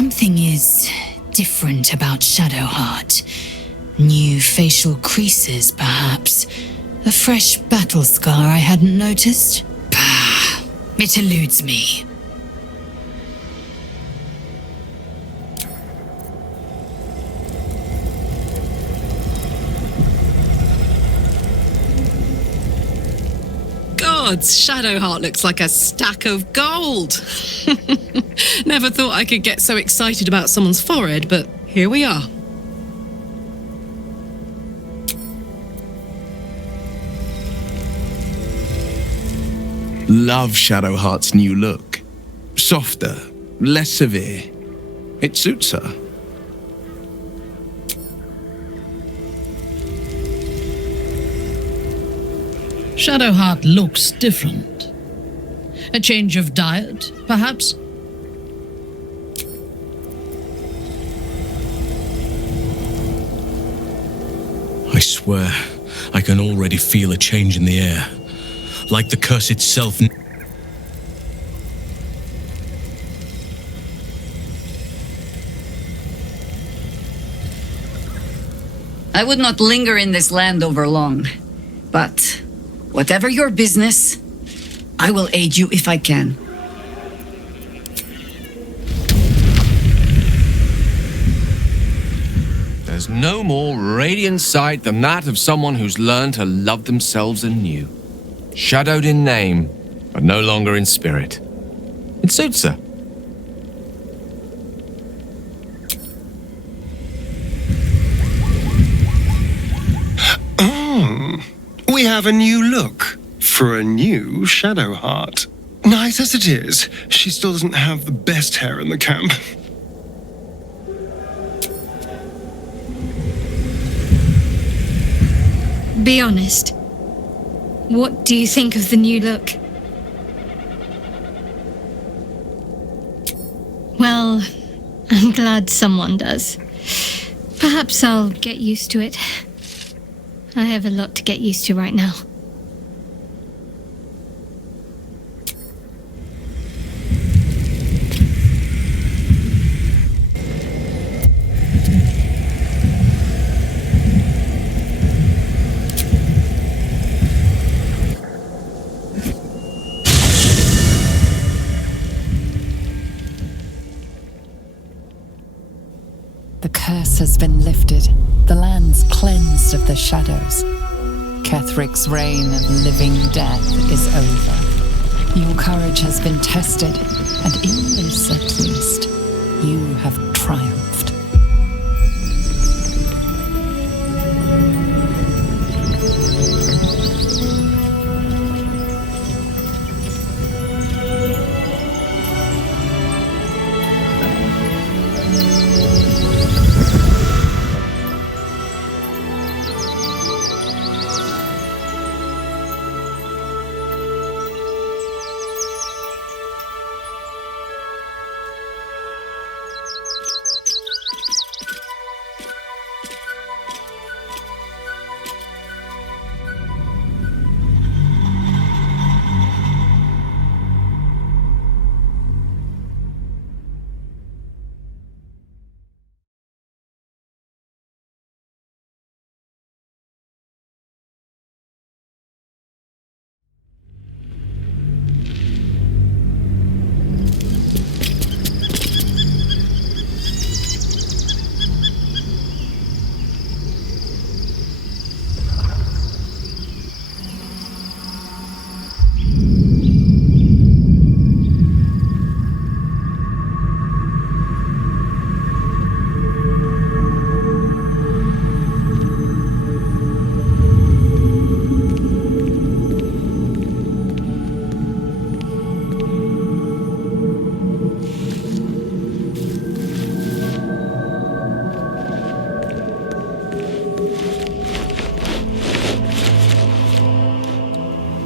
Something is different about Shadowheart. New facial creases, perhaps. A fresh battle scar I hadn't noticed. Bah, it eludes me. Gods, Shadowheart looks like a stack of gold. Never thought I could get so excited about someone's forehead, but here we are. Love Shadowheart's new look. Softer, less severe. It suits her. Shadowheart looks different. A change of diet, perhaps? I swear, I can already feel a change in the air. Like the curse itself. I would not linger in this land over long, but whatever your business, I will aid you if I can. There's no more radiant sight than that of someone who's learned to love themselves anew. Shadowed in name, but no longer in spirit. It suits her. We have a new look for a new Shadowheart. Nice as it is, she still doesn't have the best hair in the camp. Be honest. What do you think of the new look? Well, I'm glad someone does. Perhaps I'll get used to it. I have a lot to get used to right now. The curse has been lifted, the land's cleansed of the shadows. Kethric's reign of living death is over. Your courage has been tested, and in this at least, you have triumphed.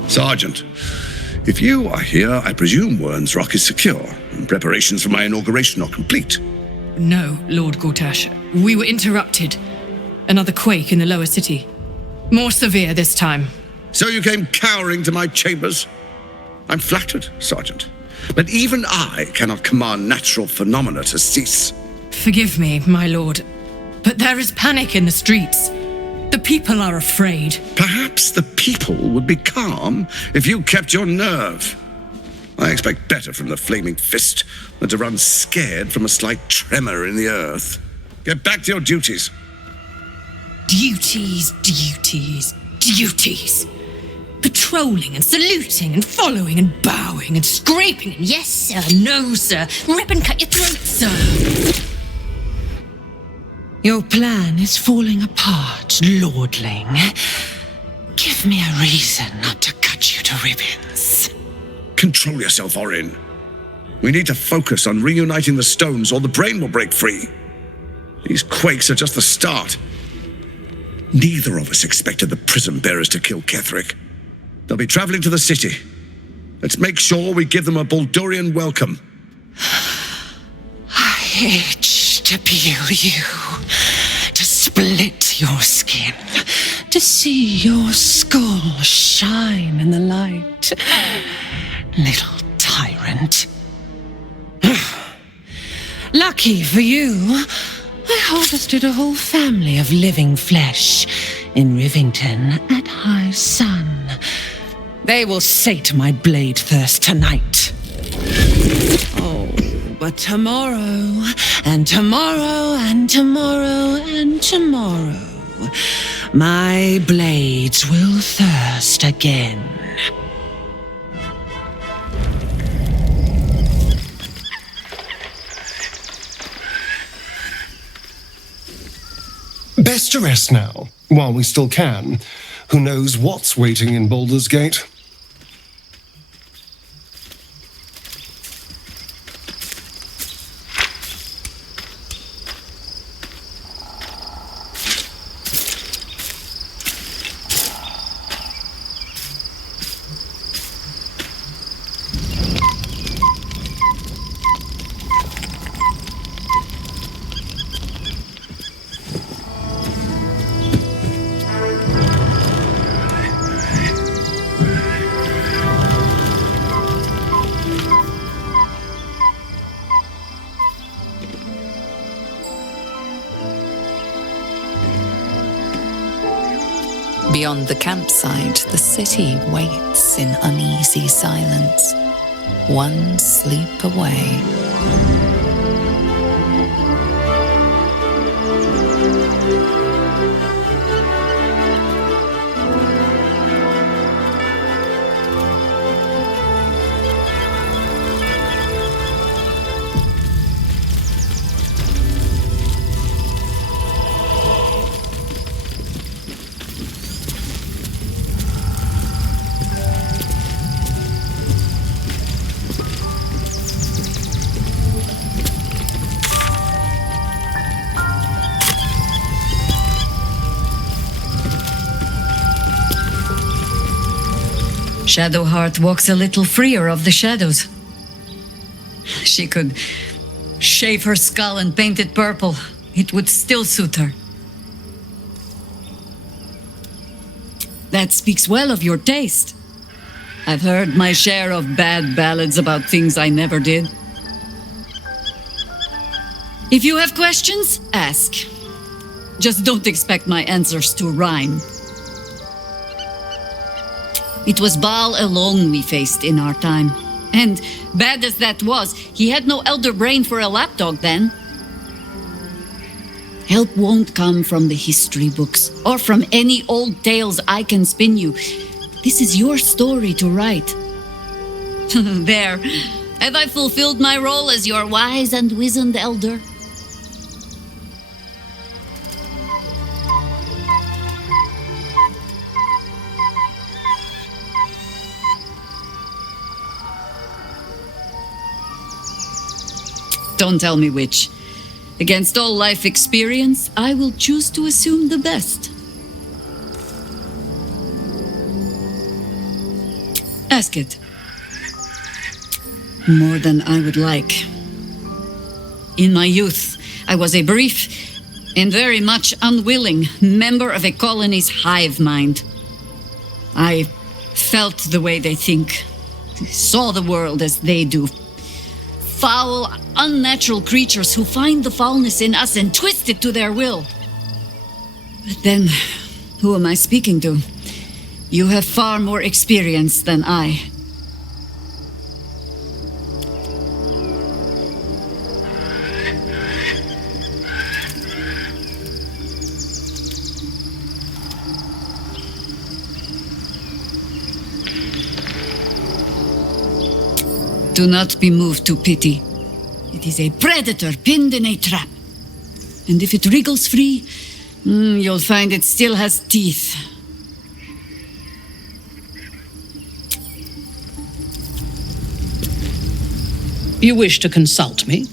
Sergeant, if you are here, I presume Wern's Rock is secure, and preparations for my inauguration are complete. No, Lord Gortash. We were interrupted. Another quake in the lower city. More severe this time. So you came cowering to my chambers? I'm flattered, Sergeant. But even I cannot command natural phenomena to cease. Forgive me, my lord, but there is panic in the streets. The people are afraid. Perhaps the people would be calm if you kept your nerve. I expect better from the flaming fist than to run scared from a slight tremor in the earth. Get back to your duties. Duties, duties, duties. Patrolling and saluting and following and bowing and scraping and yes sir, no sir, rip and cut your throat, sir. Your plan is falling apart, lordling. Give me a reason not to cut you to ribbons. Control yourself, Orin. We need to focus on reuniting the stones or the brain will break free. These quakes are just the start. Neither of us expected the prison bearers to kill Ketheric. They'll be traveling to the city. Let's make sure we give them a Baldurian welcome. I itch to peel you, to split your skin, to see your skull shine in the light. Little tyrant. Lucky for you, I harvested a whole family of living flesh in Rivington at high sun. They will sate my blade thirst tonight. Oh, but tomorrow, and tomorrow, and tomorrow, and tomorrow, my blades will thirst again. Best to rest now, while we still can. Who knows what's waiting in Baldur's Gate? Beyond the campsite, the city waits in uneasy silence, one sleep away. Shadowheart walks a little freer of the shadows. She could shave her skull and paint it purple. It would still suit her. That speaks well of your taste. I've heard my share of bad ballads about things I never did. If you have questions, ask. Just don't expect my answers to rhyme. It was Baal alone we faced in our time. And bad as that was, he had no elder brain for a lapdog then. Help won't come from the history books or from any old tales I can spin you. This is your story to write. There. Have I fulfilled my role as your wise and wizened elder? Don't tell me which. Against all life experience, I will choose to assume the best. Ask it. More than I would like. In my youth, I was a brief and very much unwilling member of a colony's hive mind. I felt the way they think, saw the world as they do. Foul, unnatural creatures who find the foulness in us and twist it to their will. But then, who am I speaking to? You have far more experience than I. Do not be moved to pity. It is a predator pinned in a trap. And if it wriggles free, you'll find it still has teeth. You wish to consult me?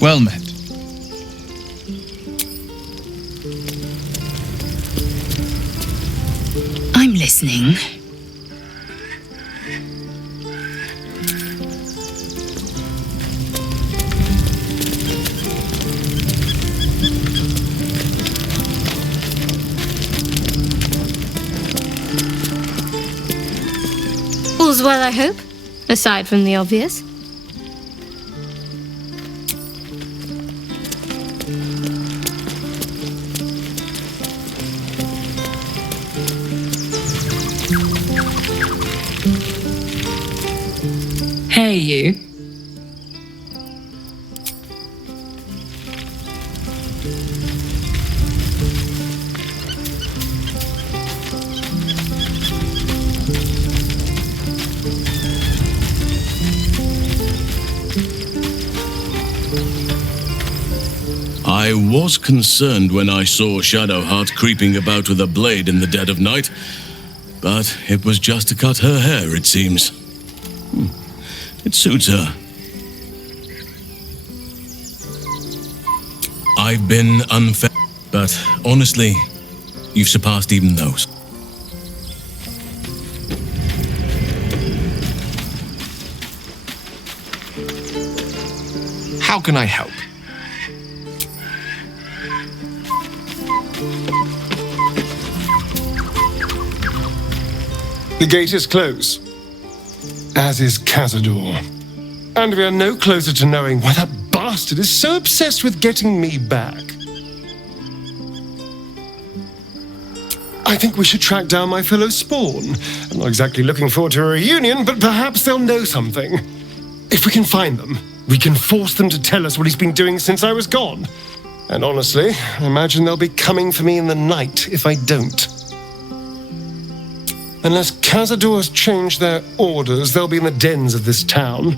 Well met. I'm listening. All's well, I hope, aside from the obvious. Hey, you. I was concerned when I saw Shadowheart creeping about with a blade in the dead of night, but it was just to cut her hair, it seems. It suits her. I've been unfair, but honestly, you've surpassed even those. How can I help? The gate is closed, as is Cazador. And we are no closer to knowing why that bastard is so obsessed with getting me back. I think we should track down my fellow Spawn. I'm not exactly looking forward to a reunion, but perhaps they'll know something. If we can find them, we can force them to tell us what he's been doing since I was gone. And honestly, I imagine they'll be coming for me in the night if I don't. Unless Cazador's changed their orders, they'll be in the dens of this town,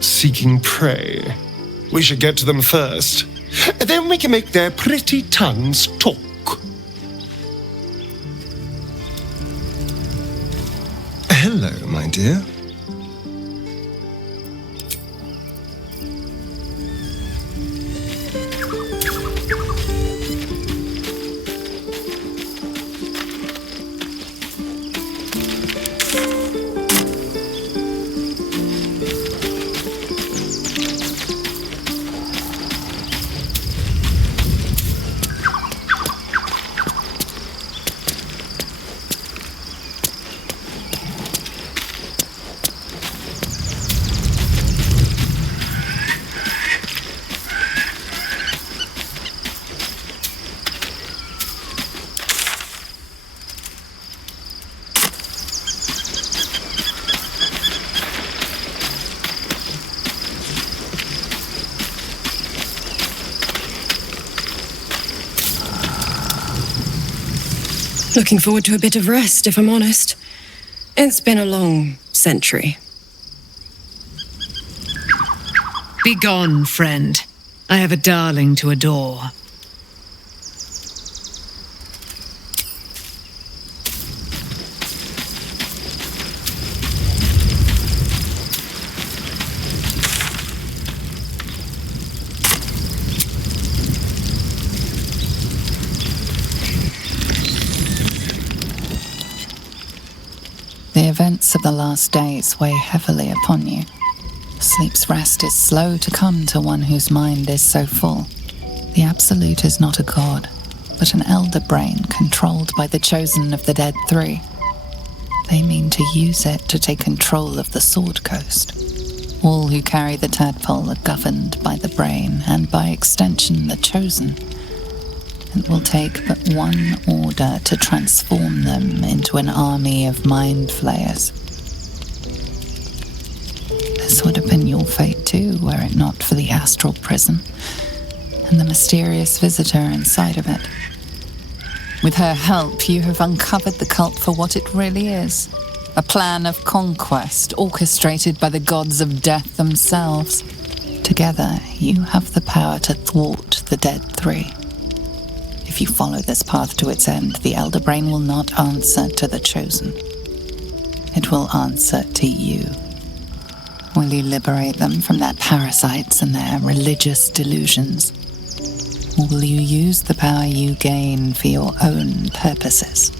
seeking prey. We should get to them first. Then we can make their pretty tongues talk. Hello, my dear. Looking forward to a bit of rest, if I'm honest. It's been a long century. Begone, friend. I have a darling to adore. The events of the last days weigh heavily upon you. Sleep's rest is slow to come to one whose mind is so full. The Absolute is not a god, but an elder brain controlled by the chosen of the Dead Three. They mean to use it to take control of the Sword Coast. All who carry the tadpole are governed by the brain, and by extension the chosen. It will take but one order to transform them into an army of mind flayers. This would have been your fate too, were it not for the astral prison and the mysterious visitor inside of it. With her help, you have uncovered the cult for what it really is. A plan of conquest orchestrated by the gods of death themselves. Together, you have the power to thwart the Dead Three. If you follow this path to its end, the Elder Brain will not answer to the Chosen. It will answer to you. Will you liberate them from their parasites and their religious delusions? Or will you use the power you gain for your own purposes?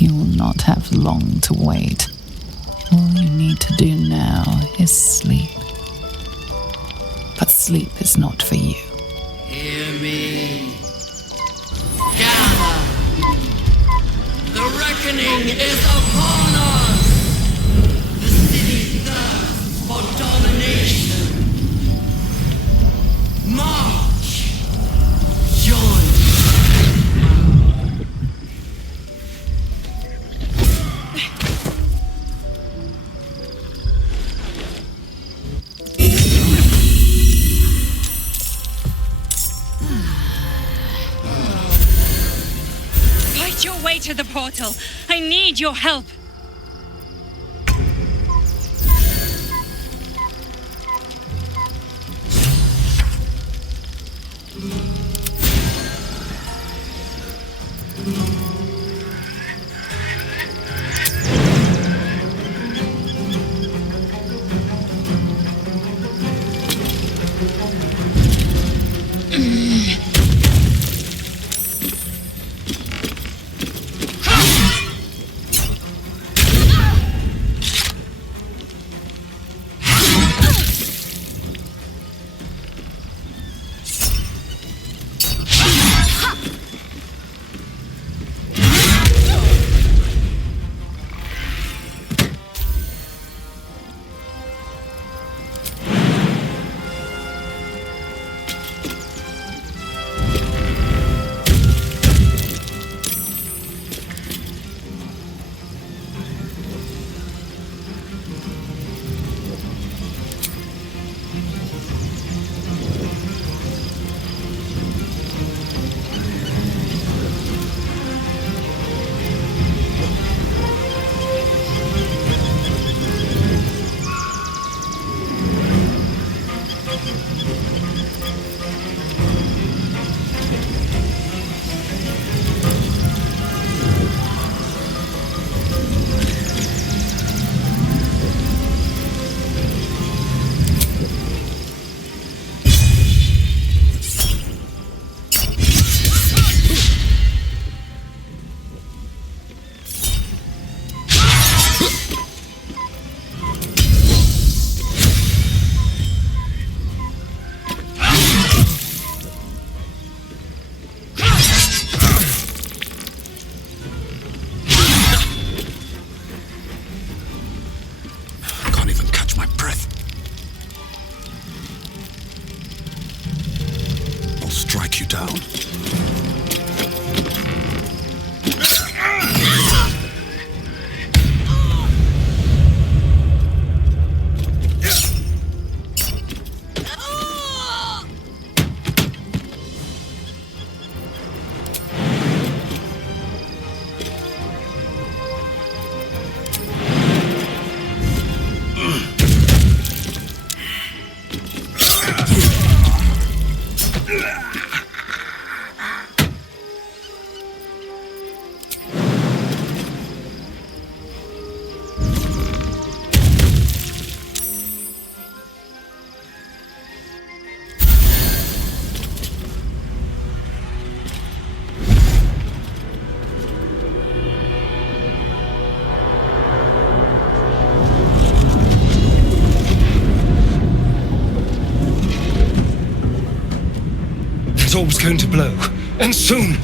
You will not have long to wait. All you need to do now is sleep. But sleep is not for you. Hear me. Gather. The reckoning is upon us. The city thirsts for domination. March. Join. Fight your way to the portal. I need your help. is going to blow, and soon.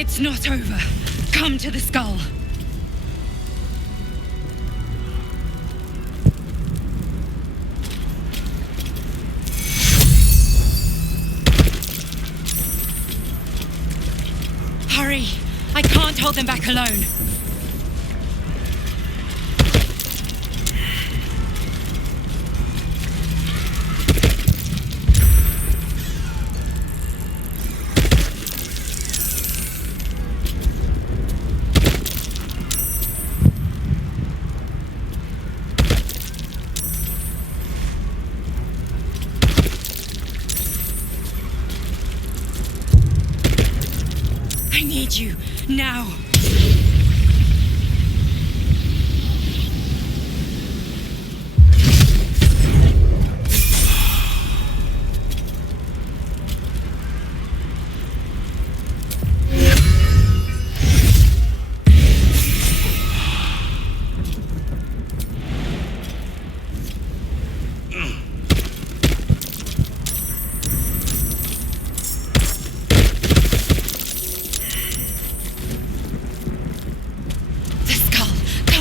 It's not over. Come to the skull. Hurry! I can't hold them back alone. I need you, now.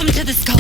To the skull.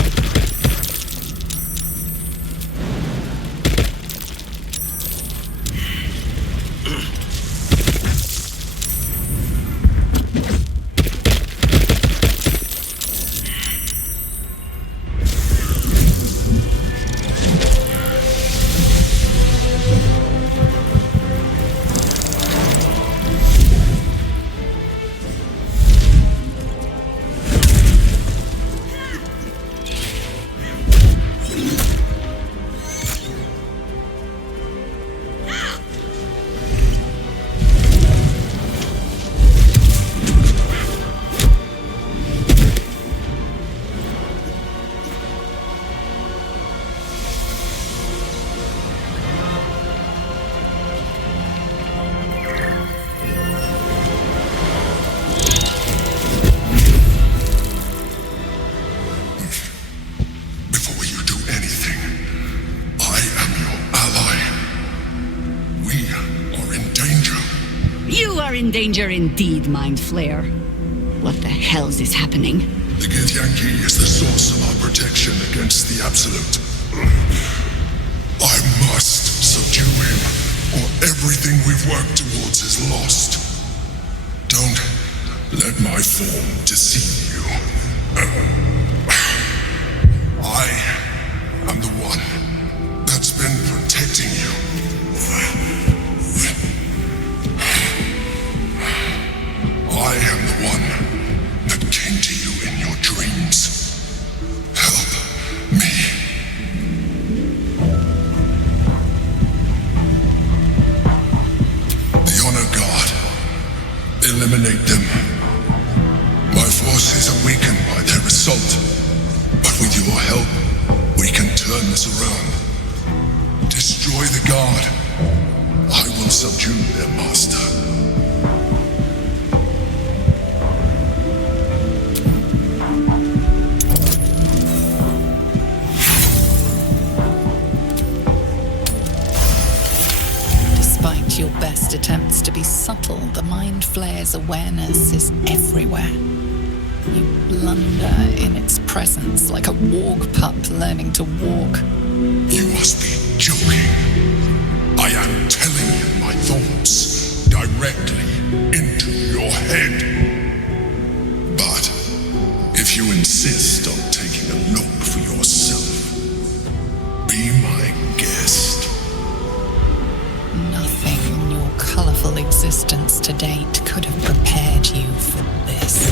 You are in danger indeed, Mind Flayer. What the hell is happening? The Githyanki is the source of our protection against the Absolute. I must subdue him, or everything we've worked towards is lost. Don't let my form deceive you. I am the one that's been protecting you. I am the one that came to you in your dreams. Help me. The Honor Guard. Eliminate them. My forces are weakened by their assault, but with your help, we can turn this around. Destroy the guard. I will subdue their master. Despite your best attempts to be subtle, the Mind Flayer's awareness is everywhere. You blunder in its presence like a warg pup learning to walk. You must be joking. I am telling you my thoughts directly into your head. But if you insist on taking a look for yourself, be my guest. Nothing in your colourful existence to date could have prepared you for this.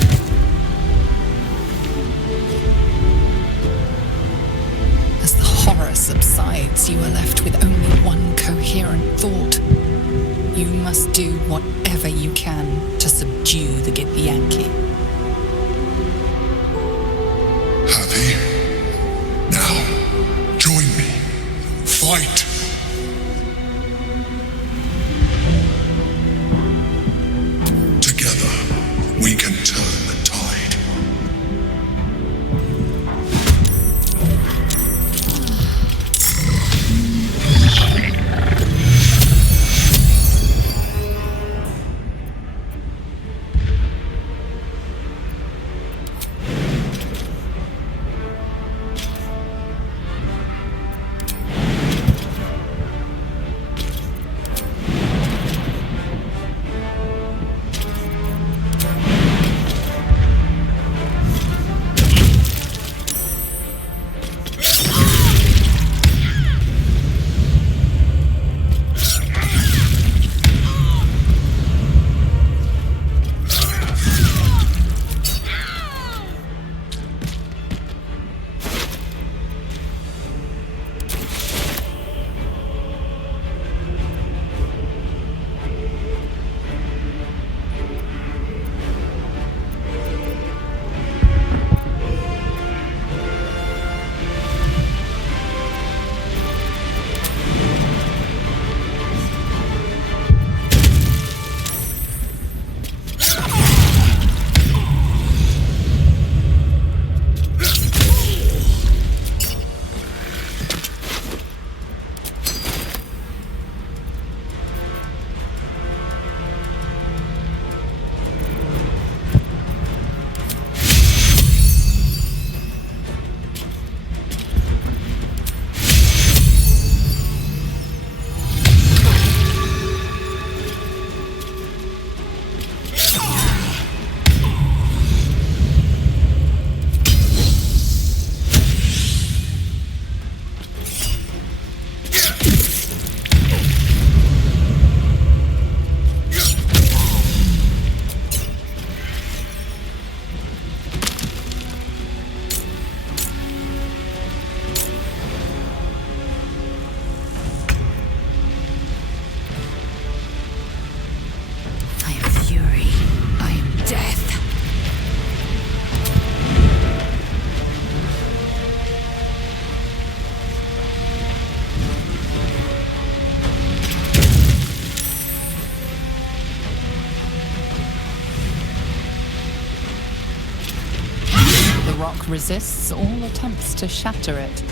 As the horror subsides, you are left with only one coherent thought. You must do whatever you can to subdue the Githyanki. Happy? Now, join me. Fight! Together, we can turn the tide. rock resists all attempts to shatter it.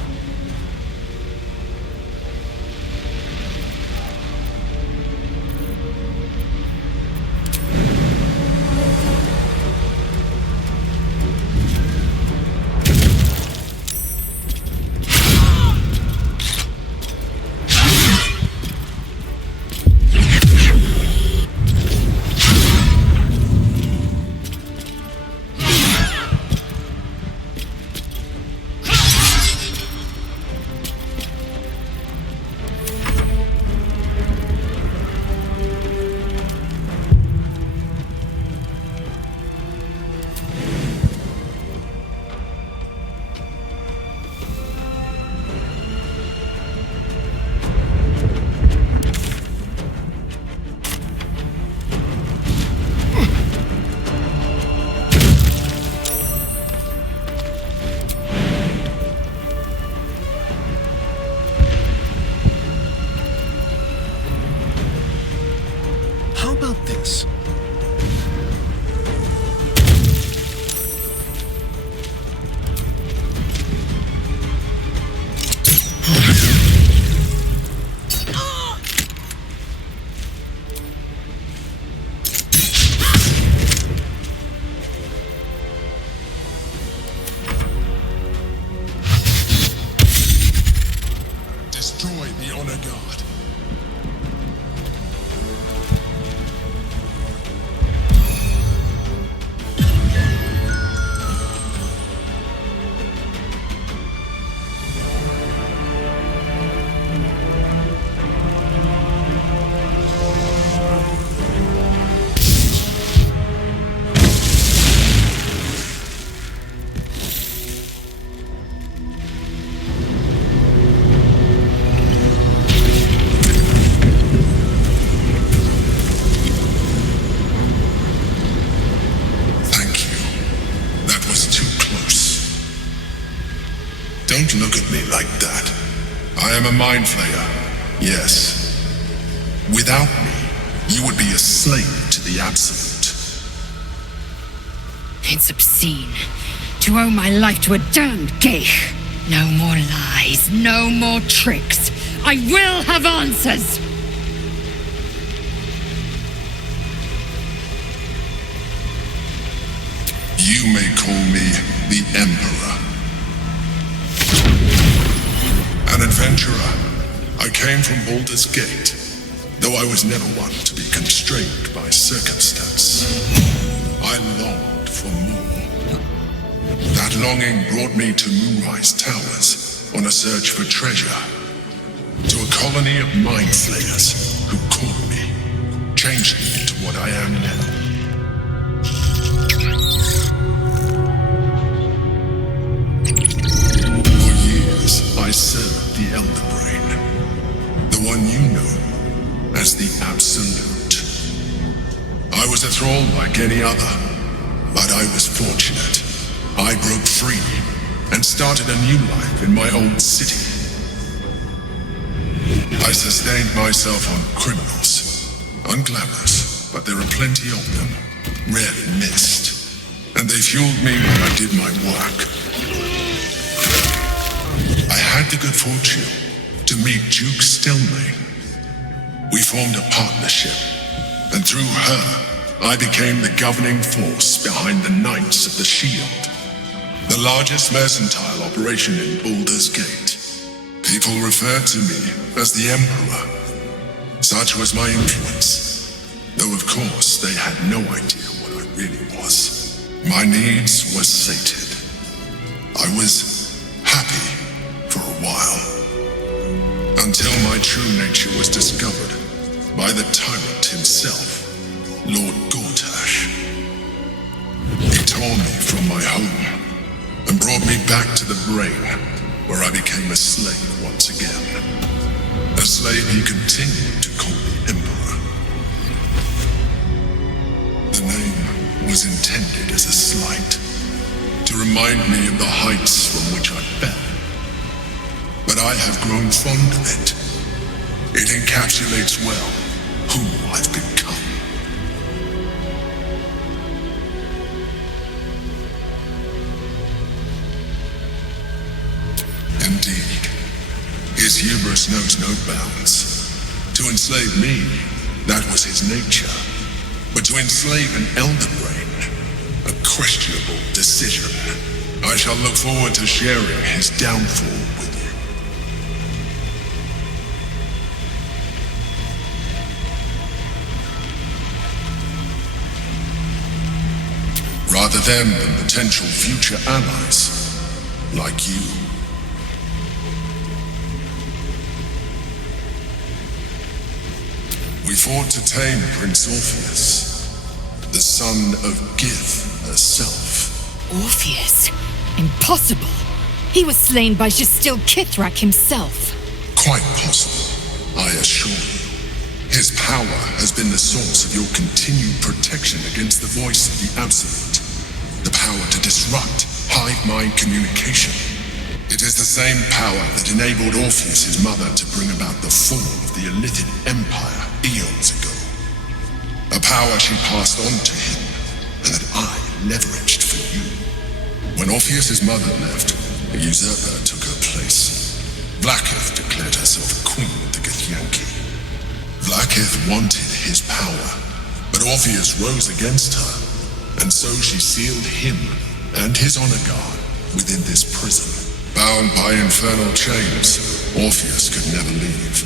us. Destroy the Honor Guard. Don't look at me like that. I am a mind flayer, yes. Without me, you would be a slave to the Absolute. It's obscene to owe my life to a damned geich. No more lies, no more tricks. I will have answers! You may call me the Emperor. An adventurer, I came from Baldur's Gate, though I was never one to be constrained by circumstance. I longed for more. That longing brought me to Moonrise Towers on a search for treasure, to a colony of mind flayers who caught me, changed me into what I am now. I served the Elder Brain, the one you know as the Absolute. I was a thrall like any other, but I was fortunate. I broke free and started a new life in my old city. I sustained myself on criminals, unglamorous, but there are plenty of them, rarely missed, and they fueled me when I did my work. I had the good fortune to meet Duke Stelmane. We formed a partnership, and through her, I became the governing force behind the Knights of the Shield, the largest mercantile operation in Baldur's Gate. People referred to me as the Emperor. Such was my influence, though of course they had no idea what I really was. My needs were sated. I was happy for a while, until my true nature was discovered by the tyrant himself, Lord Gortash. He tore me from my home and brought me back to the Brain, where I became a slave once again. A slave he continued to call the Emperor. The name was intended as a slight, to remind me of the heights from which I fell. But I have grown fond of it. It encapsulates well who I've become. Indeed, his hubris knows no bounds. To enslave me, that was his nature. But to enslave an Elder Brain, a questionable decision. I shall look forward to sharing his downfall with you. Rather them than potential future allies, like you. We fought to tame Prince Orpheus, the son of Gith herself. Orpheus? Impossible! He was slain by Justil Kithrak himself. Quite possible, I assure you. His power has been the source of your continued protection against the voice of the Absolute. The power to disrupt hive-mind communication. It is the same power that enabled Orpheus' mother to bring about the fall of the Illithid Empire eons ago. A power she passed on to him, and that I leveraged for you. When Orpheus's mother left, a usurper took her place. Blackith declared herself queen of the Githyanki. Blackith wanted his power, but Orpheus rose against her, and so she sealed him and his honor guard within this prison. Bound by infernal chains, Orpheus could never leave.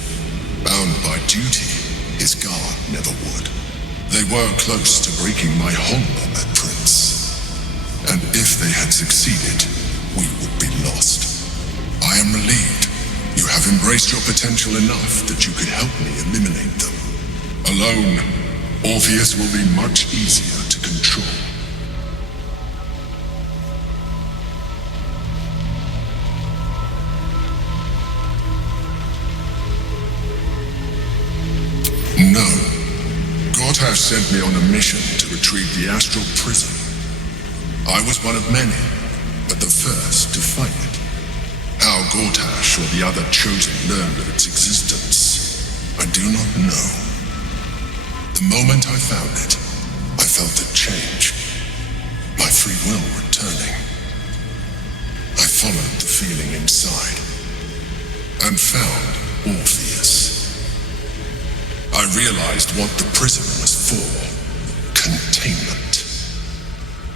Bound by duty, his guard never would. They were close to breaking my hold on that prince. And if they had succeeded, we would be lost. I am relieved you have embraced your potential enough that you could help me eliminate them. Alone, Orpheus will be much easier to control. No. Gortash sent me on a mission to retrieve the astral prison. I was one of many, but the first to find it. How Gortash or the other chosen learned of its existence, I do not know. The moment I found it, I felt a change. My free will returning. I followed the feeling inside and found Orpheus. I realized what the prison was for. Containment.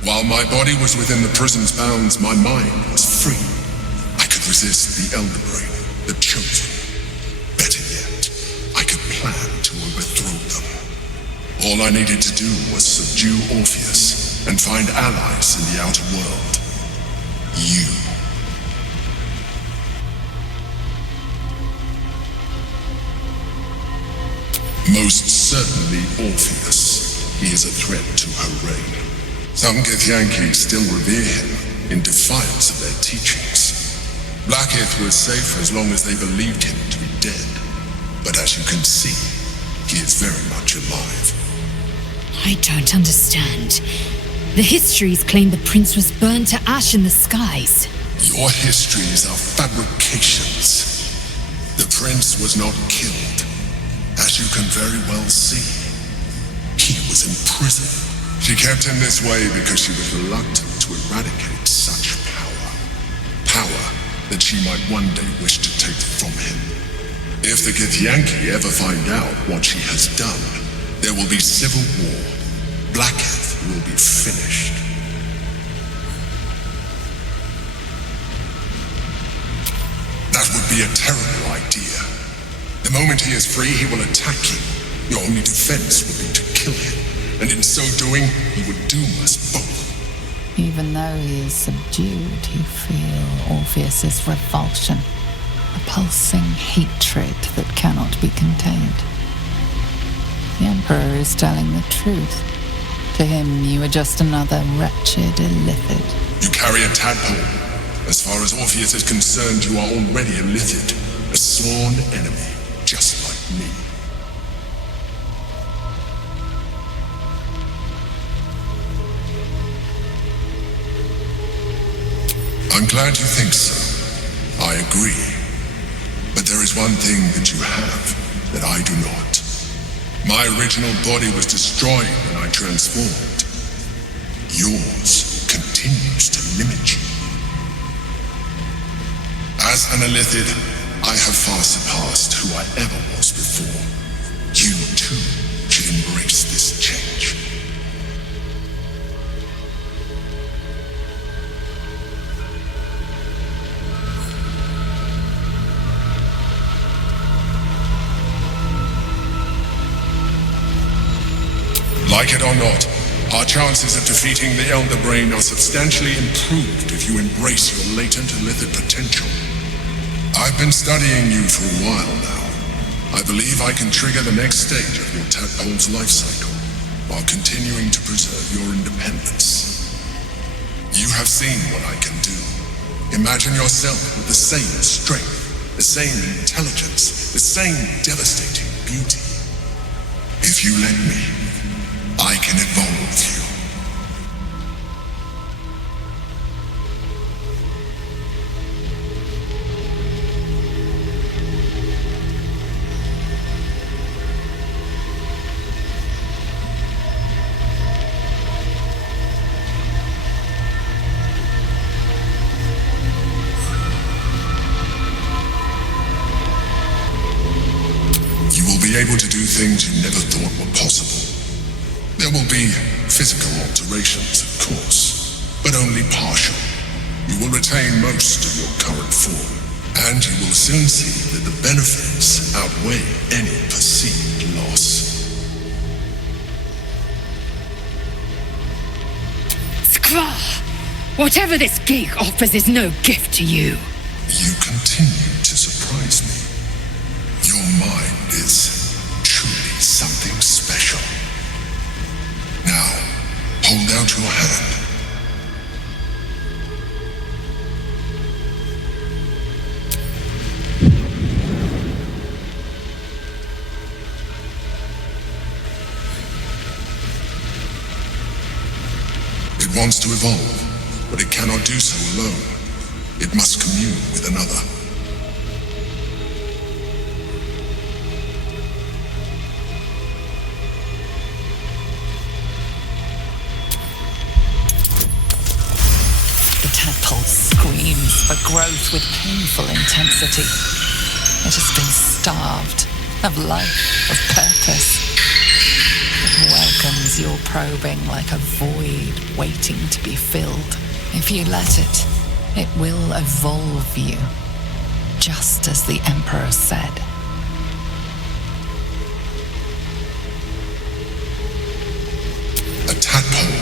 While my body was within the prison's bounds, my mind was free. I could resist the Elder Brain, the Chosen. Better yet, I could plan to overthrow them. All I needed to do was subdue Orpheus and find allies in the outer world. You. Most certainly Orpheus. He is a threat to her reign. Some Githyanki still revere him in defiance of their teachings. Blackith was safe as long as they believed him to be dead. But as you can see, he is very much alive. I don't understand. The histories claim the prince was burned to ash in the skies. Your histories are fabrications. The prince was not killed. As you can very well see, he was in prison. She kept him this way because she was reluctant to eradicate such power. Power that she might one day wish to take from him. If the Githyanki ever find out what she has done, there will be civil war. Blackith will be finished. That would be a terrible idea. The moment he is free, he will attack you. Your only defense would be to kill him, and in so doing, he would doom us both. Even though he is subdued, you feel Orpheus's revulsion, a pulsing hatred that cannot be contained. The Emperor is telling the truth. To him, you are just another wretched illithid. You carry a tadpole. As far as Orpheus is concerned, you are already a illithid, a sworn enemy. Just like me. I'm glad you think so. I agree. But there is one thing that you have that I do not. My original body was destroyed when I transformed. Yours continues to limit you. As an illithid, I have far surpassed who I ever was before. You, too, should embrace this change. Like it or not, our chances of defeating the Elder Brain are substantially improved if you embrace your latent illithid potential. I've been studying you for a while now. I believe I can trigger the next stage of your tadpole's life cycle while continuing to preserve your independence. You have seen what I can do. Imagine yourself with the same strength, the same intelligence, the same devastating beauty. If you let me, I can evolve you. be able to do things you never thought were possible. There will be physical alterations, of course, but only partial. You will retain most of your current form, and you will soon see that the benefits outweigh any perceived loss. Skvar! Whatever this geek offers is no gift to you. You continue to surprise me. Your mind is truly something special. Now, hold out your hand. It wants to evolve, but it cannot do so alone. It must commune with another. The tadpole screams for growth with painful intensity. It has been starved of life, of purpose. It welcomes your probing like a void waiting to be filled. If you let it, it will evolve you, just as the Emperor said. A tadpole,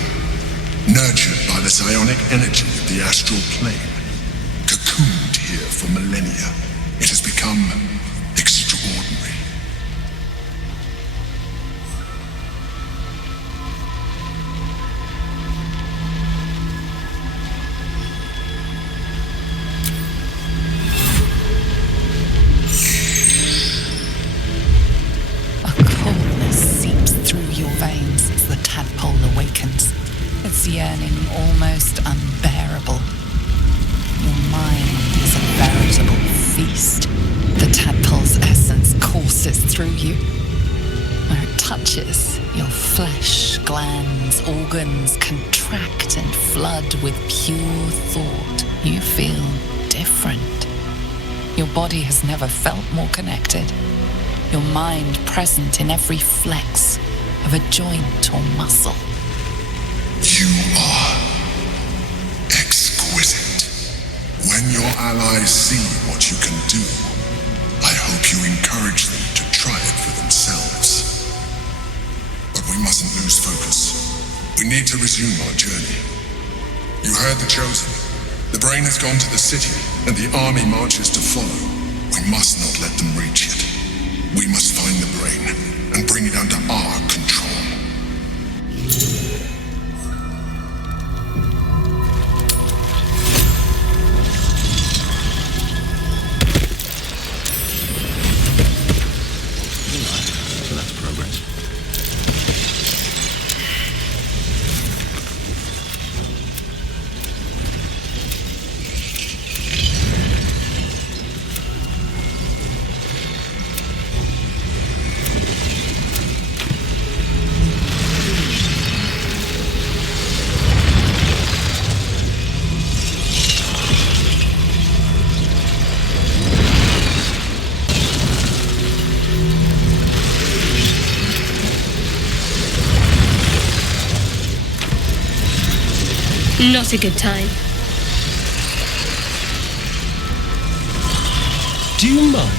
nurtured by the psionic energy of the astral plane, cocooned here for millennia. It has become extraordinary. Its yearning almost unbearable. Your mind is a veritable feast. The tadpole's essence courses through you. Where it touches, your flesh, glands, organs contract and flood with pure thought. You feel different. Your body has never felt more connected. Your mind present in every flex of a joint or muscle. You are exquisite. When your allies see what you can do, I hope you encourage them to try it for themselves. But we mustn't lose focus. We need to resume our journey. You heard the Chosen. The brain has gone to the city, and the army marches to follow. We must not let them reach it. We must find the brain and bring it under our control. Not a good time. Do you mind?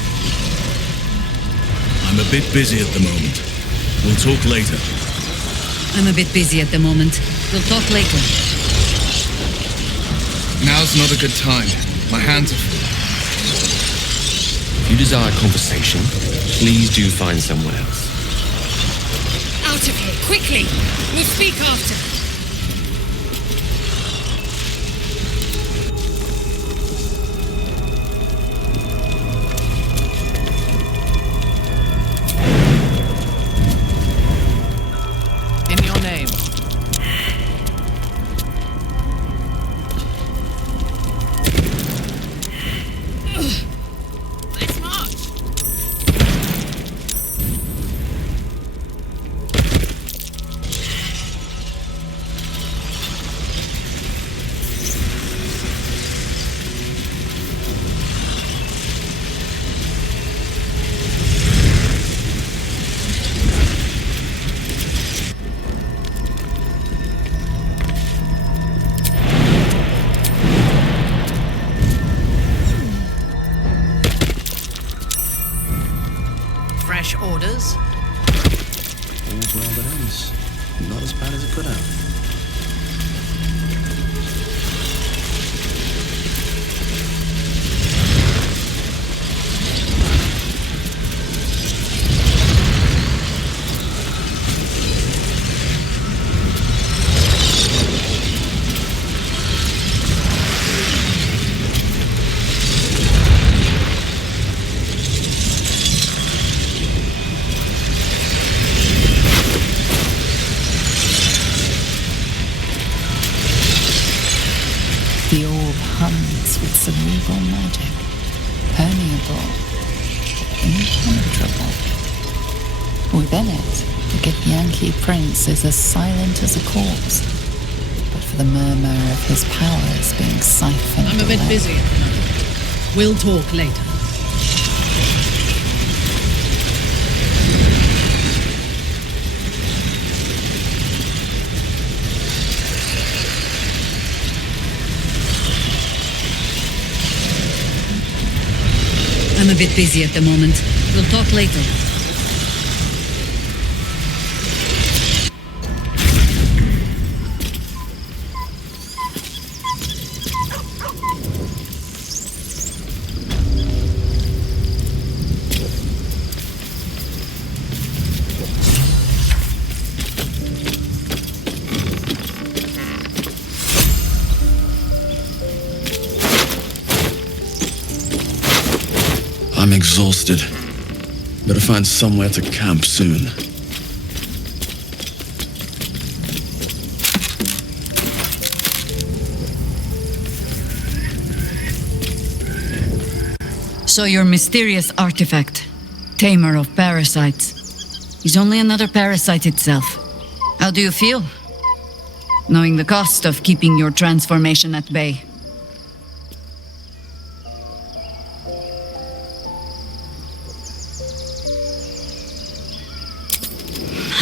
I'm a bit busy at the moment. We'll talk later. I'm a bit busy at the moment. We'll talk later. Now's not a good time. My hands are full. If you desire conversation, please do find someone else. Out of here, quickly! We'll speak after. In your name. Let's march! is. Overall, that ends not as bad as it could have. The orb hums with cerebral magic, permeable, impenetrable. Within it, the Githyanki prince is as silent as a corpse, but for the murmur of his powers being siphoned I'm a bit away. busy at the moment. We'll talk later. I'm a bit busy at the moment. We'll talk later. I'm exhausted. Better find somewhere to camp soon. So your mysterious artifact, tamer of parasites, is only another parasite itself. How do you feel? Knowing the cost of keeping your transformation at bay.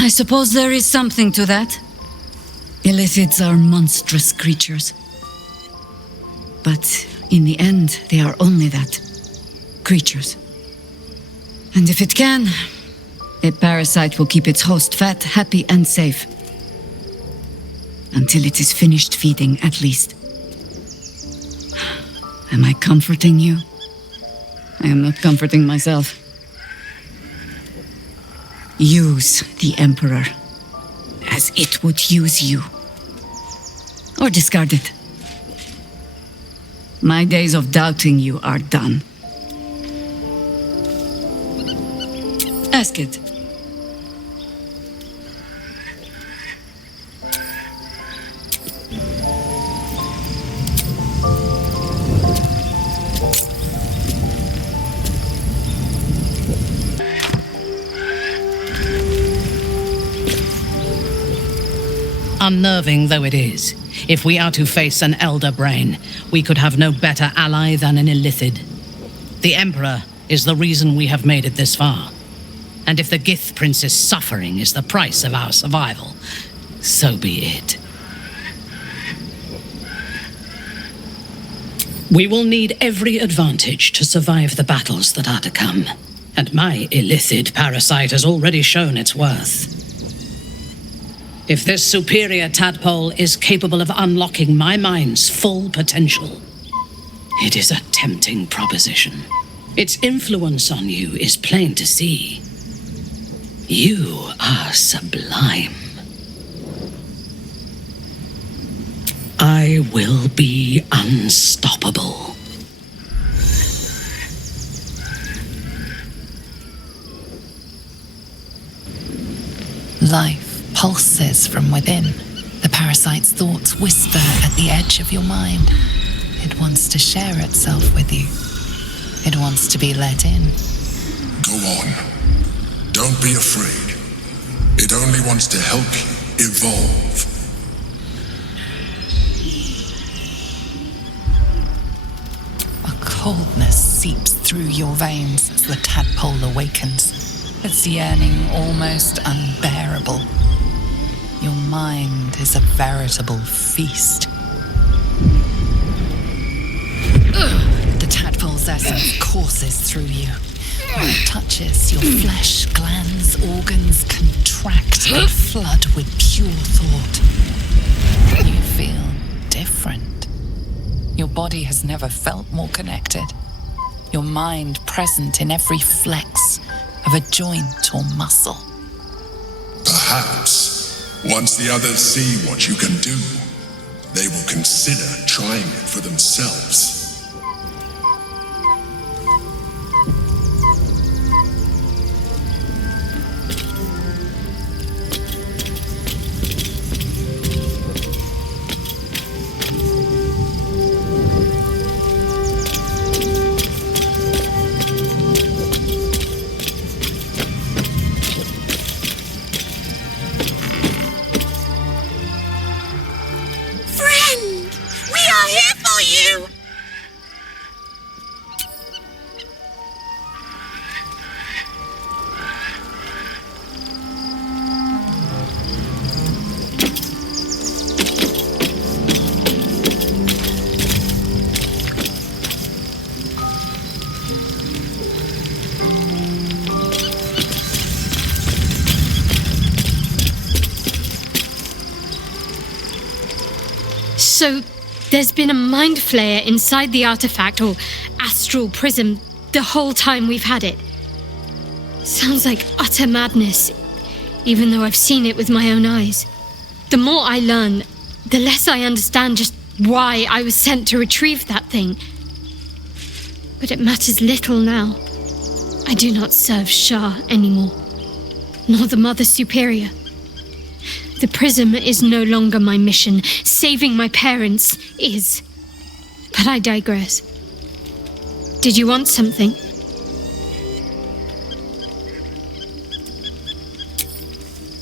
I suppose there is something to that. Illithids are monstrous creatures. But in the end, they are only that. Creatures. And if it can, a parasite will keep its host fat, happy, and safe. Until it is finished feeding, at least. Am I comforting you? I am not comforting myself. Use the Emperor as it would use you. Or discard it. My days of doubting you are done. Ask it. Unnerving though it is, if we are to face an elder brain, we could have no better ally than an Illithid. The Emperor is the reason we have made it this far. And if the Gith Prince's suffering is the price of our survival, so be it. We will need every advantage to survive the battles that are to come. And my Illithid parasite has already shown its worth. If this superior tadpole is capable of unlocking my mind's full potential, it is a tempting proposition. Its influence on you is plain to see. You are sublime. I will be unstoppable. Life pulses from within. The parasite's thoughts whisper at the edge of your mind. It wants to share itself with you. It wants to be let in. Go on. Don't be afraid. It only wants to help you evolve. A coldness seeps through your veins as the tadpole awakens. Its yearning almost unbearable. Your mind is a veritable feast. The tadpole's essence courses through you. When it touches, your flesh, glands, organs contract and flood with pure thought. You feel different. Your body has never felt more connected. Your mind present in every flex of a joint or muscle. Perhaps, once the others see what you can do, they will consider trying it for themselves. So, there's been a mind flayer inside the artifact, or astral prism, the whole time we've had it. Sounds like utter madness, even though I've seen it with my own eyes. The more I learn, the less I understand just why I was sent to retrieve that thing. But it matters little now. I do not serve Shah anymore, nor the Mother Superior. The prism is no longer my mission. Saving my parents is. But I digress. Did you want something?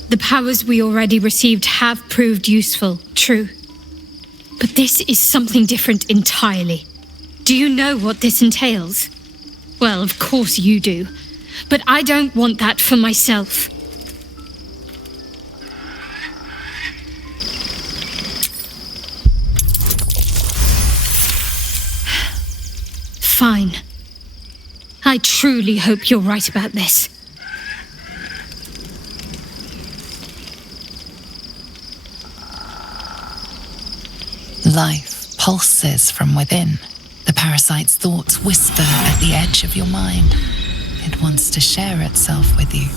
The powers we already received have proved useful, true. But this is something different entirely. Do you know what this entails? Well, of course you do. But I don't want that for myself. Fine. I truly hope you're right about this. Life pulses from within. The parasite's thoughts whisper at the edge of your mind. It wants to share itself with you.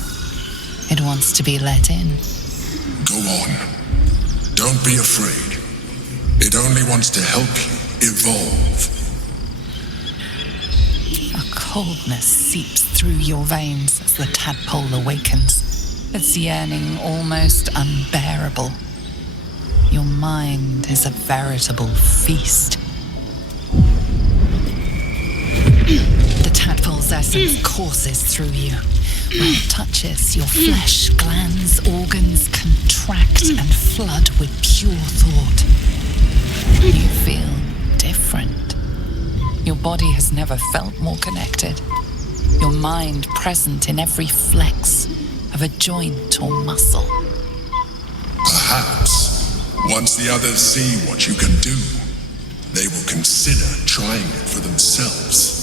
It wants to be let in. Go on. Don't be afraid. It only wants to help you evolve. A coldness seeps through your veins as the tadpole awakens, its yearning almost unbearable. Your mind is a veritable feast. The tadpole's essence courses through you. Where it touches, your flesh, glands, organs contract and flood with pure thought. You feel different. Your body has never felt more connected. Your mind present in every flex of a joint or muscle. Perhaps, once the others see what you can do, they will consider trying it for themselves.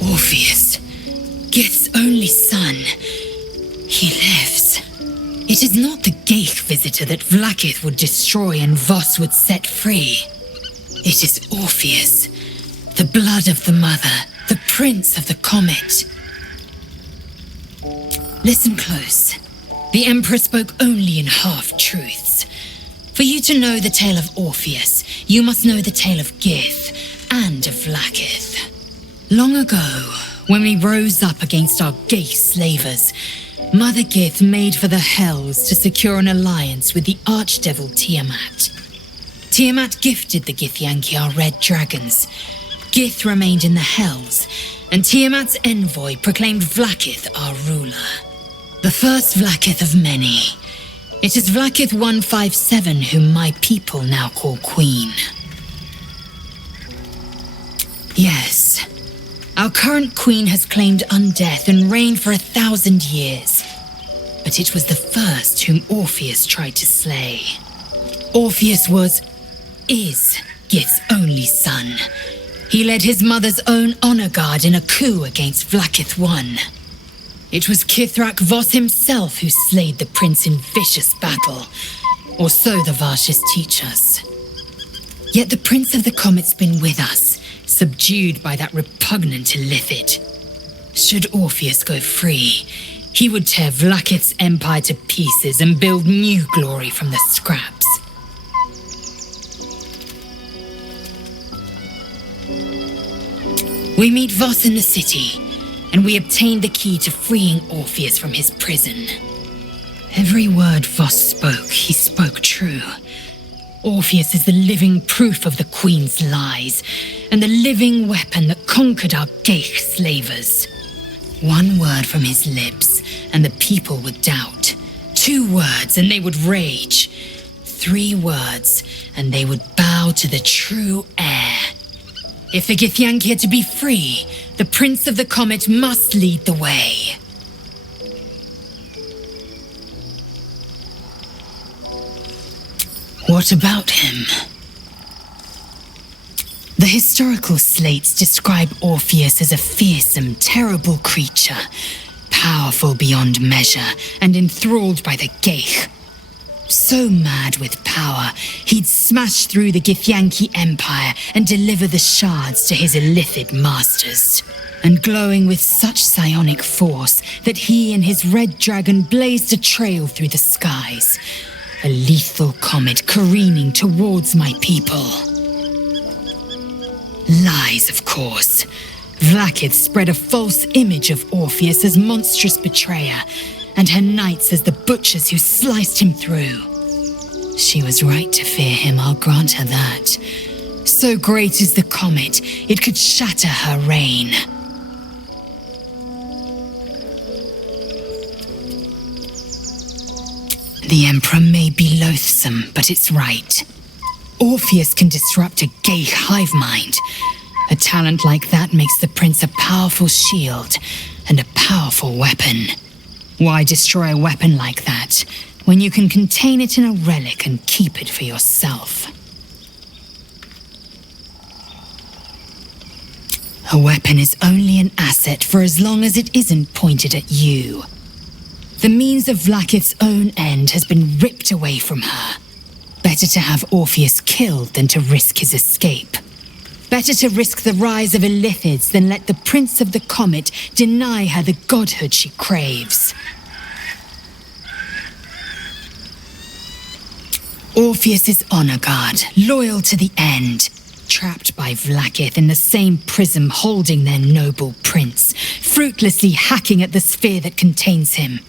Orpheus, Gith's only son. He lives. It is not the Geich visitor that Vlaakith would destroy and Voss would set free. It is Orpheus, the blood of the mother, the prince of the comet. Listen close. The Emperor spoke only in half-truths. For you to know the tale of Orpheus, you must know the tale of Gith and of Vlaakith. Long ago, when we rose up against our Geich slavers, Mother Gith made for the Hells to secure an alliance with the archdevil Tiamat. Tiamat gifted the Githyanki our red dragons. Gith remained in the Hells, and Tiamat's envoy proclaimed Vlaakith our ruler. The first Vlaakith of many. It is Vlaakith 157 whom my people now call Queen. Yes. Our current queen has claimed undeath and reigned for 1,000 years. but it was the first whom Orpheus tried to slay. Orpheus is Gith's only son. He led his mother's own honor guard in a coup against Vlaakith I. It was Kithrak Voss himself who slayed the prince in vicious battle, or so the Varshas teach us. Yet the Prince of the Comet's been with us, subdued by that repugnant illithid. Should Orpheus go free, he would tear Vlaakith's empire to pieces and build new glory from the scraps. We meet Voss in the city, and we obtain the key to freeing Orpheus from his prison. Every word Voss spoke, he spoke true. Orpheus is the living proof of the Queen's lies, and the living weapon that conquered our Geich slavers. One word from his lips, and the people would doubt. 2 words, and they would rage. 3 words, and they would bow to the true heir. If the Githyanki are to be free, the Prince of the Comet must lead the way. What about him? The historical slates describe Orpheus as a fearsome, terrible creature, powerful beyond measure and enthralled by the Geich. So mad with power, he'd smash through the Githyanki Empire and deliver the shards to his illithid masters. And glowing with such psionic force that he and his red dragon blazed a trail through the skies. A lethal comet careening towards my people. Lies, of course. Vlaakith spread a false image of Orpheus as monstrous betrayer, and her knights as the butchers who sliced him through. She was right to fear him, I'll grant her that. So great is the comet, it could shatter her reign. The Emperor may be loathsome, but it's right. Orpheus can disrupt a Geich hive mind. A talent like that makes the Prince a powerful shield and a powerful weapon. Why destroy a weapon like that, when you can contain it in a relic and keep it for yourself? A weapon is only an asset for as long as it isn't pointed at you. The means of Vlaakith's own end has been ripped away from her. Better to have Orpheus killed than to risk his escape. Better to risk the rise of illithids than let the Prince of the Comet deny her the godhood she craves. Orpheus's honor guard, loyal to the end, trapped by Vlaakith in the same prism holding their noble prince, fruitlessly hacking at the sphere that contains him.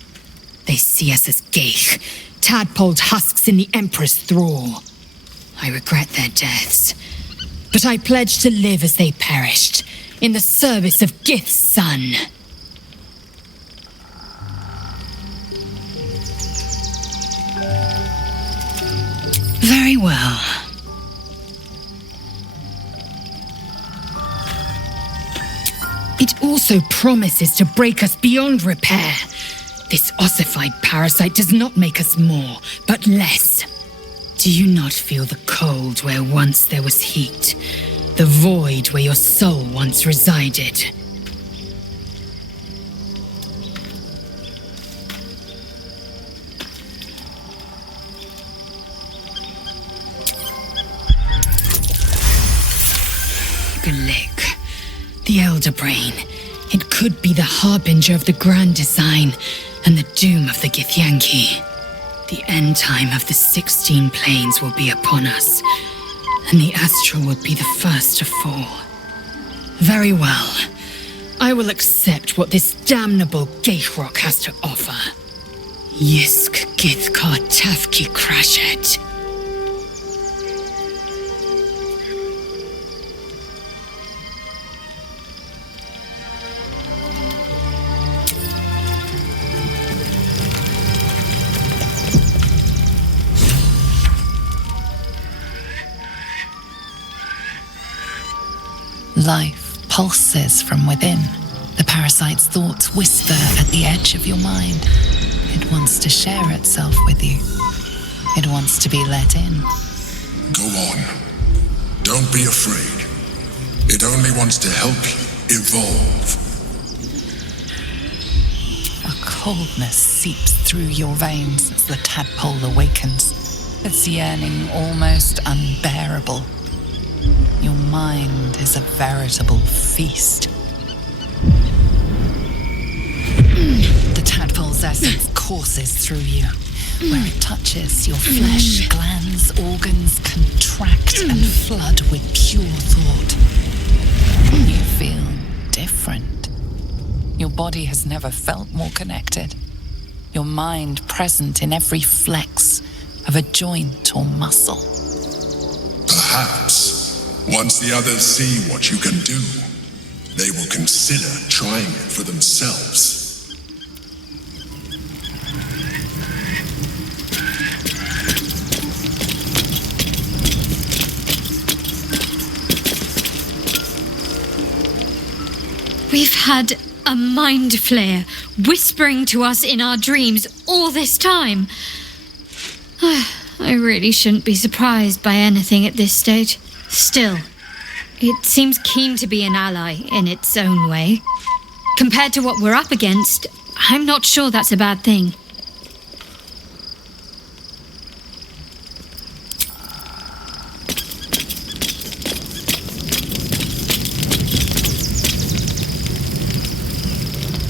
They see us as Geich, tadpoled husks in the Emperor's thrall. I regret their deaths, but I pledge to live as they perished, in the service of Gith's son. Very well. It also promises to break us beyond repair. This ossified parasite does not make us more, but less. Do you not feel the cold where once there was heat? The void where your soul once resided? Galik, the Elder Brain. It could be the harbinger of the grand design and the doom of the Githyanki. The end time of the 16 planes will be upon us, and the Astral would be the first to fall. Very well. I will accept what this damnable Geichrok has to offer. Yisk Githkar Tafki Krashet. Life pulses from within. The parasite's thoughts whisper at the edge of your mind. It It wants to share itself with you. It wants to be let in. Go on. Don't be afraid. It only wants to help you evolve. A coldness seeps through your veins as the tadpole awakens, its yearning almost unbearable. Your mind is a veritable feast. The tadpole's essence courses through you. Where it touches, your flesh, glands, organs contract and flood with pure thought. You feel different. Your body has never felt more connected. Your mind present in every flex of a joint or muscle. Perhaps, once the others see what you can do, they will consider trying it for themselves. We've had a mind flayer whispering to us in our dreams all this time. I really shouldn't be surprised by anything at this stage. Still, it seems keen to be an ally in its own way. Compared to what we're up against, I'm not sure that's a bad thing.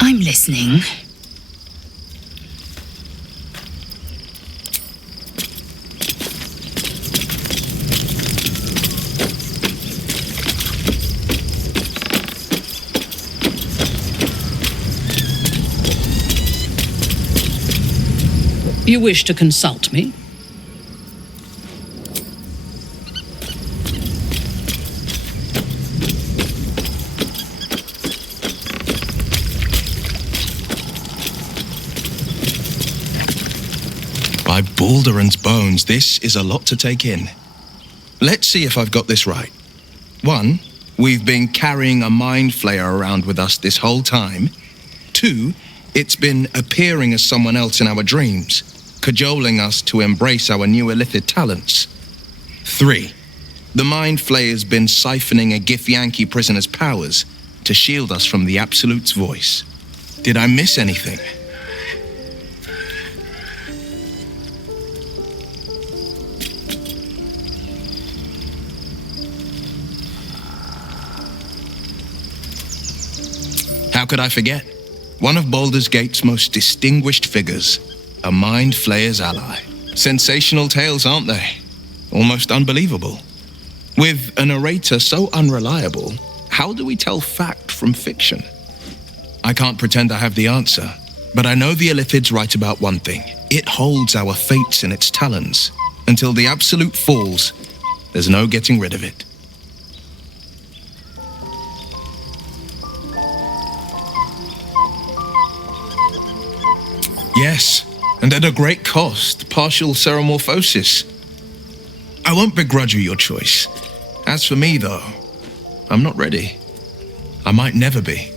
I'm listening. You wish to consult me? By Baldur's bones, this is a lot to take in. Let's see if I've got this right. 1, we've been carrying a mind flayer around with us this whole time. 2, it's been appearing as someone else in our dreams, cajoling us to embrace our new illithid talents. 3, the mind flayer's been siphoning a Githyanki prisoner's powers to shield us from the Absolute's voice. Did I miss anything? How could I forget? One of Baldur's Gate's most distinguished figures, a mind flayer's ally. Sensational tales, aren't they? Almost unbelievable. With a narrator so unreliable, how do we tell fact from fiction? I can't pretend I have the answer, but I know the Illithid's right about one thing. It holds our fates in its talons. Until the Absolute falls, there's no getting rid of it. Yes, and at a great cost, partial ceremorphosis. I won't begrudge you your choice. As for me, though, I'm not ready. I might never be.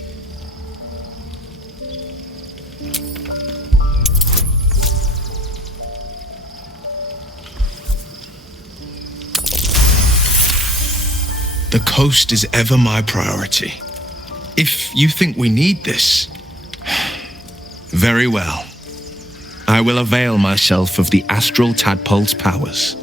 The coast is ever my priority. If you think we need this, very well. I will avail myself of the astral tadpole's powers.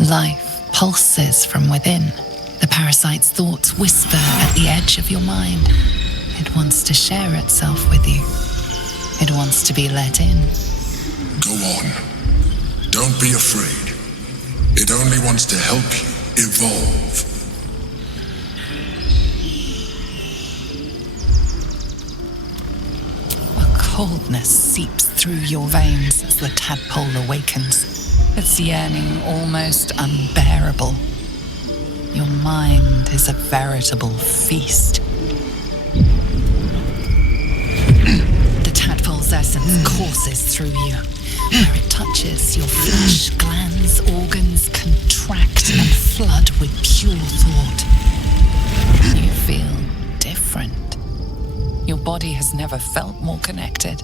Life pulses from within. The parasite's thoughts whisper at the edge of your mind. It wants to share itself with you. It wants to be let in. Go on. Don't be afraid. It only wants to help you evolve. A coldness seeps through your veins as the tadpole awakens, its yearning almost unbearable. Your mind is a veritable feast. The tadpole's tadpole's essence courses through you. Where it touches, your flesh, glands, organs contract and flood with pure thought. You feel different. Your body has never felt more connected.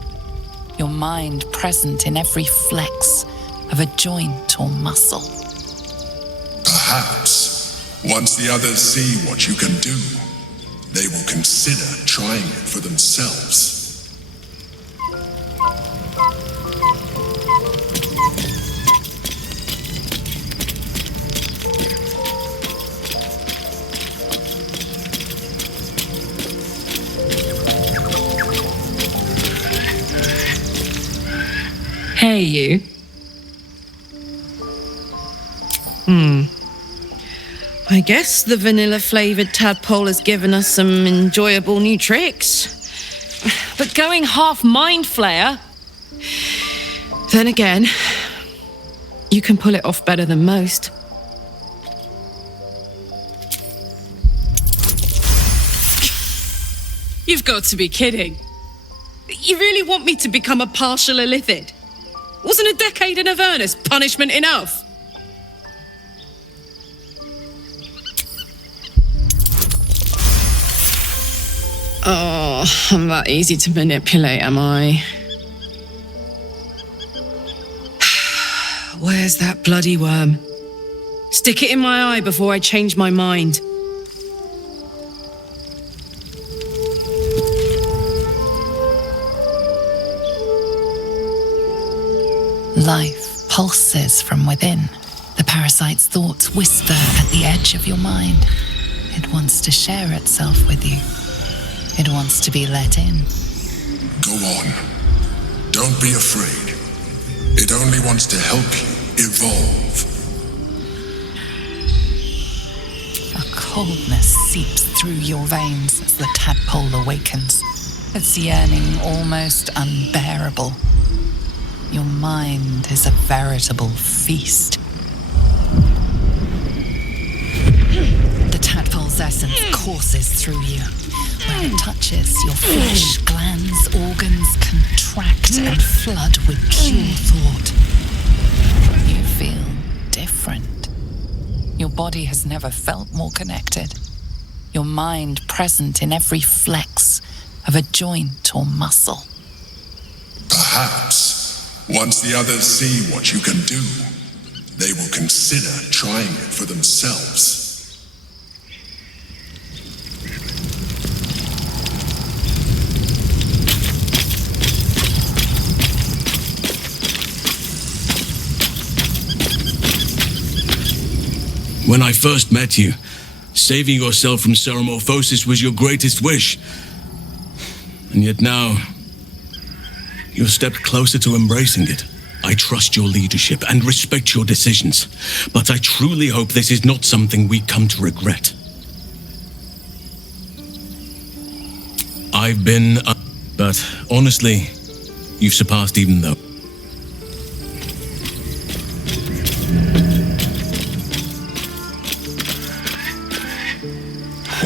Your mind present in every flex of a joint or muscle. Perhaps, once the others see what you can do, they will consider trying it for themselves. Hey, you. I guess the vanilla-flavoured tadpole has given us some enjoyable new tricks. But going half mind flayer... Then again, you can pull it off better than most. You've got to be kidding. You really want me to become a partial illithid? Wasn't a decade in Avernus punishment enough? Oh, I'm that easy to manipulate, am I? Where's that bloody worm? Stick it in my eye before I change my mind. Life pulses from within. The parasite's thoughts whisper at the edge of your mind. It wants to share itself with you. It wants to be let in. Go on. Don't be afraid. It only wants to help you evolve. A coldness seeps through your veins as the tadpole awakens. Its yearning almost unbearable. Your mind is a veritable feast. The tadpole's essence courses through you. Where it touches, your flesh, glands, organs contract and flood with pure thought. You feel different. Your body has never felt more connected. Your mind present in every flex of a joint or muscle. Perhaps, once the others see what you can do, they will consider trying it for themselves. When I first met you, saving yourself from ceremorphosis was your greatest wish. And yet now, you've stepped closer to embracing it. I trust your leadership and respect your decisions, but I truly hope this is not something we come to regret. I've been... but honestly, you've surpassed even though.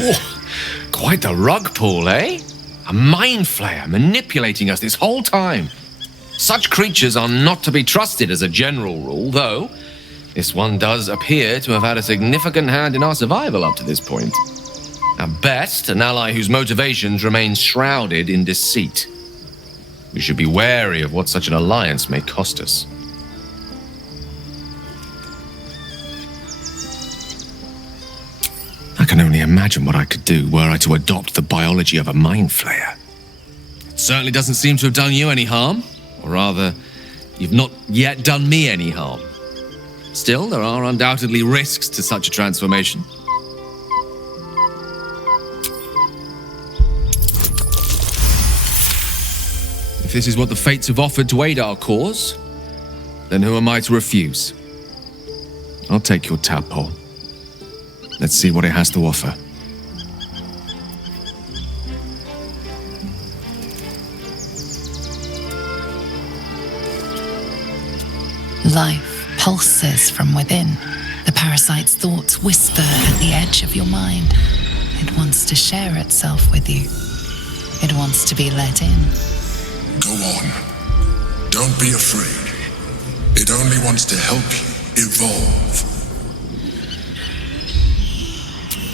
Oh, quite the rug pull, eh? A mind flayer manipulating us this whole time. Such creatures are not to be trusted as a general rule, though this one does appear to have had a significant hand in our survival up to this point. At best, an ally whose motivations remain shrouded in deceit. We should be wary of what such an alliance may cost us. I can only imagine what I could do were I to adopt the biology of a mind flayer. It certainly doesn't seem to have done you any harm. Or rather, you've not yet done me any harm. Still, there are undoubtedly risks to such a transformation. If this is what the fates have offered to aid our cause, then who am I to refuse? I'll take your tadpole. Let's see what it has to offer. Life pulses from within. The parasite's thoughts whisper at the edge of your mind. It wants to share itself with you. It wants to be let in. Go on. Don't be afraid. It only wants to help you evolve.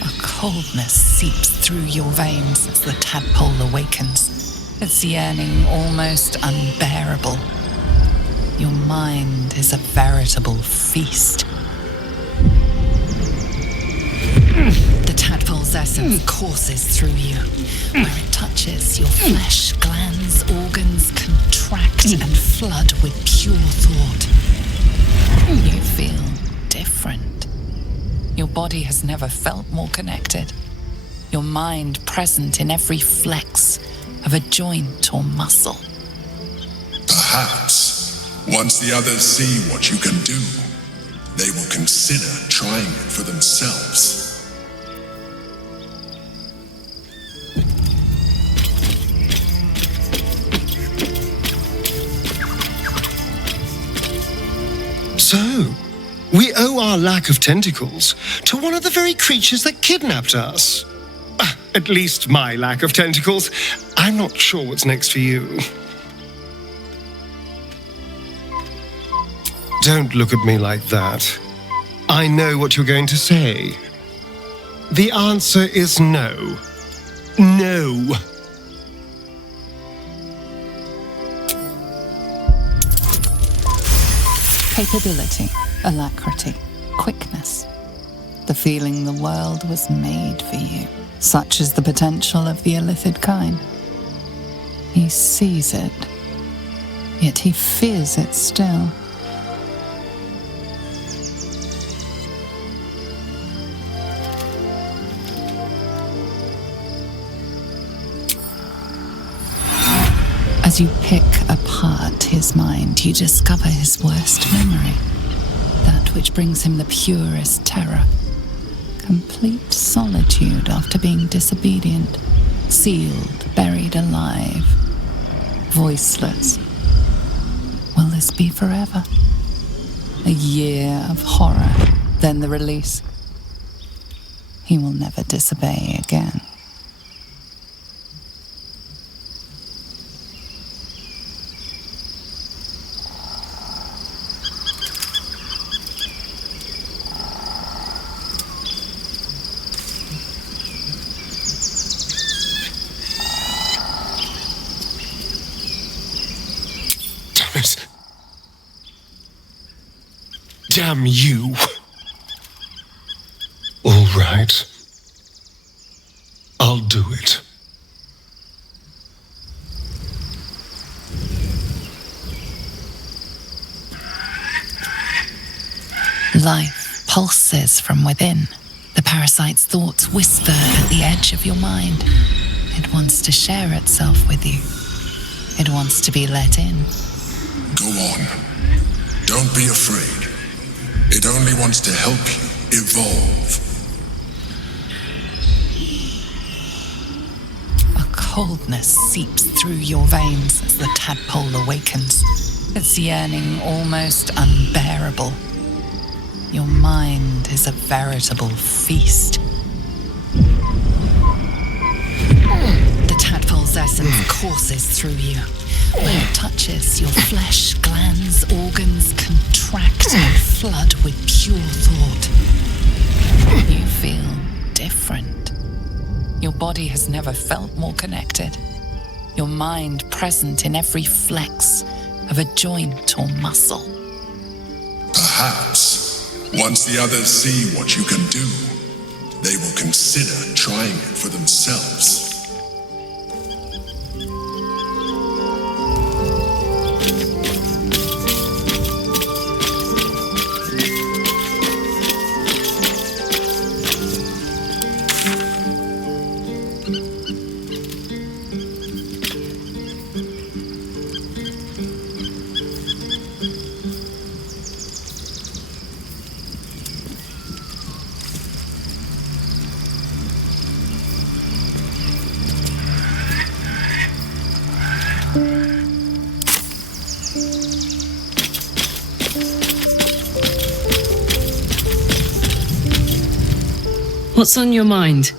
A coldness seeps through your veins as the tadpole awakens, its yearning almost unbearable. Your mind is a veritable feast. The tadpole's essence courses through you. Where it touches, your flesh, glands, organs contract and flood with pure thought. You feel different. Your body has never felt more connected. Your mind present in every flex of a joint or muscle. Perhaps, once the others see what you can do, they will consider trying it for themselves. So, we owe our lack of tentacles to one of the very creatures that kidnapped us. At least my lack of tentacles. I'm not sure what's next for you. Don't look at me like that. I know what you're going to say. The answer is no. No. Capability, alacrity, quickness. The feeling the world was made for you. Such is the potential of the illithid kind. He sees it, yet he fears it still. As you pick apart his mind, you discover his worst memory, that which brings him the purest terror. Complete solitude after being disobedient, sealed, buried alive, voiceless. Will this be forever? A year of horror, then the release. He will never disobey again. Damn you. All right. I'll do it. Life pulses from within. The parasite's thoughts whisper at the edge of your mind. It wants to share itself with you. It wants to be let in. Go on. Don't be afraid. It only wants to help you evolve. A coldness seeps through your veins as the tadpole awakens, its yearning almost unbearable. Your mind is a veritable feast. The tadpole's essence courses through you. Where it touches, your flesh, glands, organs contract and flood with pure thought. You feel different. Your body has never felt more connected. Your mind present in every flex of a joint or muscle. Perhaps, once the others see what you can do, they will consider trying it for themselves. What's on your mind?